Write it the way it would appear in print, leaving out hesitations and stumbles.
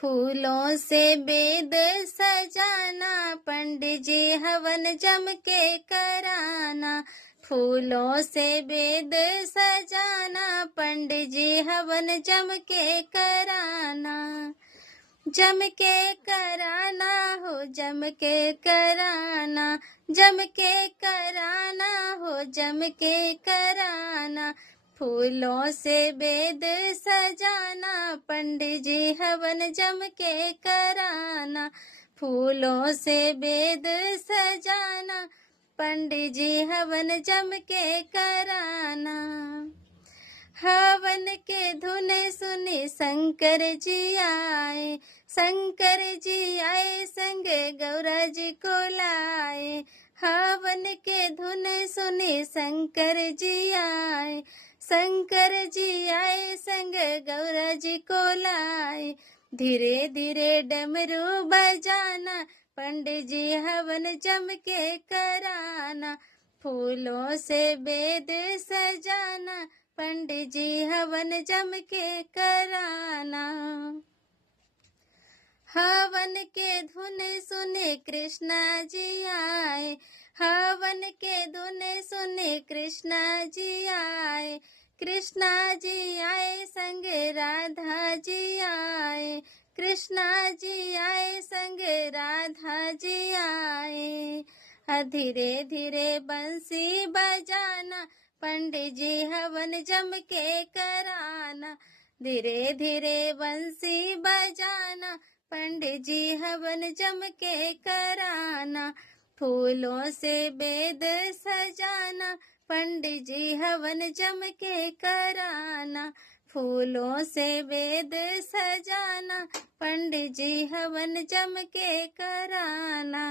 फूलों से वेद सजाना, पंडित जी हवन जम के कराना। फूलों से वेद सजाना, पंडित जी हवन जम के कराना। जम के कराना हो जम के कराना, जम के कराना हो जम के कराना। फूलों से वेद सजाना, पंडित जी हवन जम के कराना। फूलों से वेद सजाना, पंडित जी हवन जम के कराना। हवन के धुन सुनी शंकर जी आए, शंकर जी आए संग गौरा जी को लाए। हवन के धुन सुनी शंकर जी आए, शंकर जी आए संग गौरा जी को लाए। धीरे धीरे डमरू बजाना, पंडित जी हवन जम के कराना। फूलों से वेद सजाना, पंडित जी हवन जम के कराना। हवन के धुन सुने कृष्णा जी आए, हवन के धुन सुने कृष्णा जी आए। कृष्णा जी आए संग राधा जी आए, कृष्णा जी आए संग राधा जी आए। धीरे धीरे बंसी बजाना, पंडित जी हवन जम के कराना। धीरे धीरे बंसी बजाना, पंडित जी हवन जम के कराना। फूलों से वेद सजाना, पंडित जी हवन जम के कराना। फूलों से वेद सजाना, पंडित जी हवन जम के कराना।